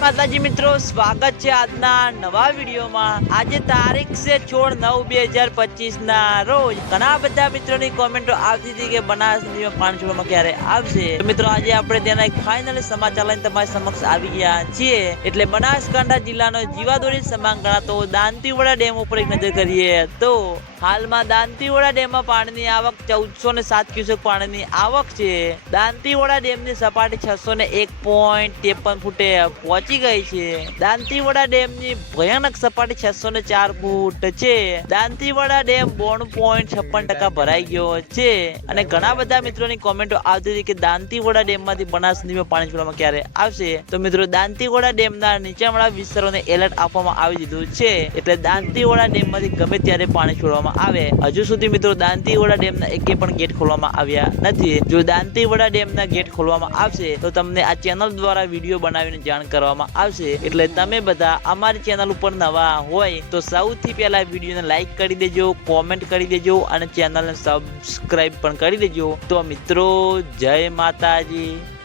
માતાજી મિત્રો, સ્વાગત છે આજના નવા વિડીયોમાં. આજે તારીખ છે છોડ નવ બે હજાર પચીસ ના રોજ. ઘણા બધા મિત્રોની કોમેન્ટો આવતી હતી કે બનાસ નદીમાં પાણી ક્યારે આવશે. મિત્રો, આજે આપણે તેના એક ફાઇનલ સમાચાર લઈને તમારી સમક્ષ આવી ગયા છીએ. એટલે બનાસકાંઠા જિલ્લાનો જીવાદોરી સમાન ગણાતો દાંતીવાડા ડેમ ઉપર એક નજર કરીએ તો હાલમાં દાંતીવાડા ડેમમાં પાણીની આવક ચૌદસો ને સાત ક્યુસેક પાણીની આવક છે. દાંતીવાડા ડેમની સપાટી છસો ને એક પોઈન્ટ ત્રેપન ફૂટે પહોંચી ગઈ છે. દાંતીવાડા ડેમની ભયાનક સપાટી છસો ને ચાર ફૂટ છે. દાંતીવાડા ડેમ બોણ પોઈન્ટ છપ્પન ટકા ભરાઈ ગયો છે. અને ઘણા બધા મિત્રોની કોમેન્ટો આવતી હતી કે દાંતીવાડા ડેમમાંથી બનાસ નદીમાં પાણી છોડવામાં ક્યારે આવશે? તો મિત્રો, દાંતીવાડા ડેમના નીચાણવાળા વિસ્તારોને એલર્ટ આપવામાં આવી દીધું છે. એટલે દાંતીવાડા ડેમમાંથી ગમે ત્યારે પાણી છોડવામાં આવે. હજુ સુધી મિત્રો દાંતીવાડા ડેમના એકે પણ ગેટ ખોલવામાં આવ્યા નથી. જો દાંતીવાડા ડેમના ગેટ ખોલવામાં આવશે, તો તમને આ ચેનલ દ્વારા વીડિયો બનાવીને જાણ કરવામાં આવશે. એટલે તમે બધા અમારી ચેનલ ઉપર નવા હોય, તો સૌથી પહેલા વિડીયોને લાઈક કરી દેજો, કોમેન્ટ કરી દેજો, અને ચેનલને સબસ્ક્રાઈબ પણ કરી દેજો. તો મિત્રો, જય માતાજી.